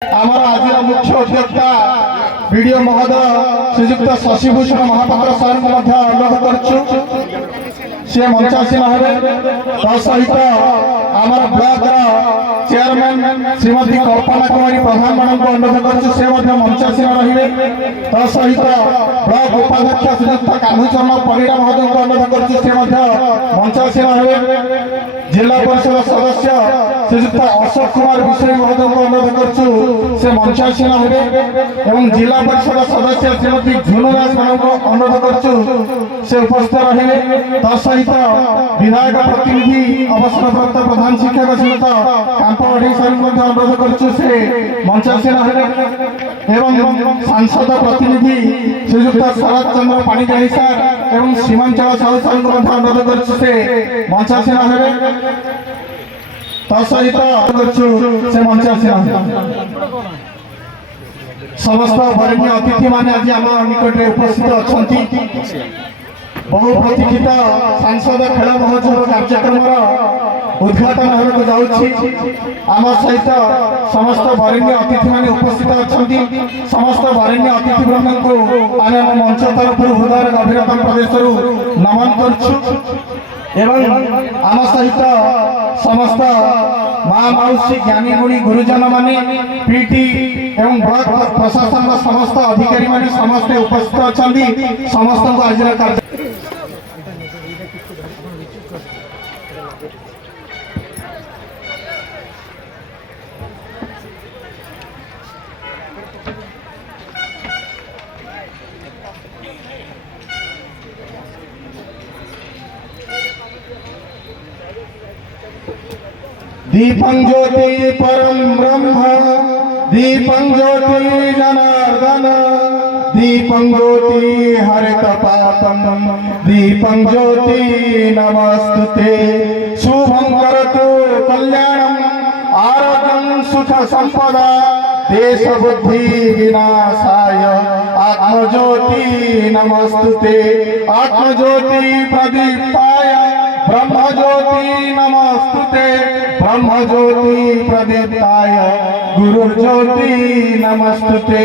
आमर आज मुख्य अध्यक्षा वीडियो महोदय श्रीजुक्त शशिभूषण महापात्र सर अनुरोध कर मंचासीन हे तहित आमर ब्लॉक चेयरमैन श्रीमती कल्पना कुमारी प्रधान मान को अनुरोध कर मंचासीन रे तहित ब्लॉक उपाध्यक्ष श्रीजुक्त कान्हूचरण परिड़ा महोदय को अनुरोध कर मंचासीन हे जिला परिषद सदस्य श्रीजुक्त अशोक कुमार विषय महोदय को अनुरोध कर मंचासीन हे जिला परिषद सदस्य श्रीमती झुनुराज मान को अनुरोध कर उपस्थित रहे तहित विधायक प्रतिनिधि अवसरप्राप्त प्रधान शिक्षक श्रीयुक्त कांपड़ी सर अनुरोध कर मंचासीन एवं सांसद प्रतिनिधि श्रीयुक्त शरद चंद्र पाणिग्राही सर एवं सीमांचल साहू सर अनुरोध कर मंचासीन तहित मंचासीन समस्त वरेण्य अतिथि माने आज आम निकट उपस्थित अच्छा बहु प्रतीक्षित सांसद खेल महोत्सव कार्यक्रम उद्घाटन होगा जाऊँगी आम सहित समस्त वरेण्य अतिथि माने उपस्थित अच्छा समस्त वरेण्य अतिथि वृंद को आम मंच तरफ हृदय गभीरतम प्रदेश नमन आम सहित समस्त माँ मौसी ज्ञानी गुणी गुरुजन माने पीटी एवं ब्लॉक प्रशासन समस्त अधिकारी माने समस्त उपस्थित अच्छा समस्त को आज कार्य दीपं ज्योति परम ब्रह्म दीपं ज्योति जनार्दन दीपं ज्योति हरित पापम दीपं ज्योति नमस्तुते शुभं करतु कल्याणम आरोग्यं सुख संपदा देश बुद्धि विनाशाय आत्मज्योति नमस्तुते आत्मज्योति प्रदीप्ताय ब्रह्मज्योति नमस्तुते ब्रह्मज्योति प्रदीप्ताय गुरुज्योति नमस्तुते।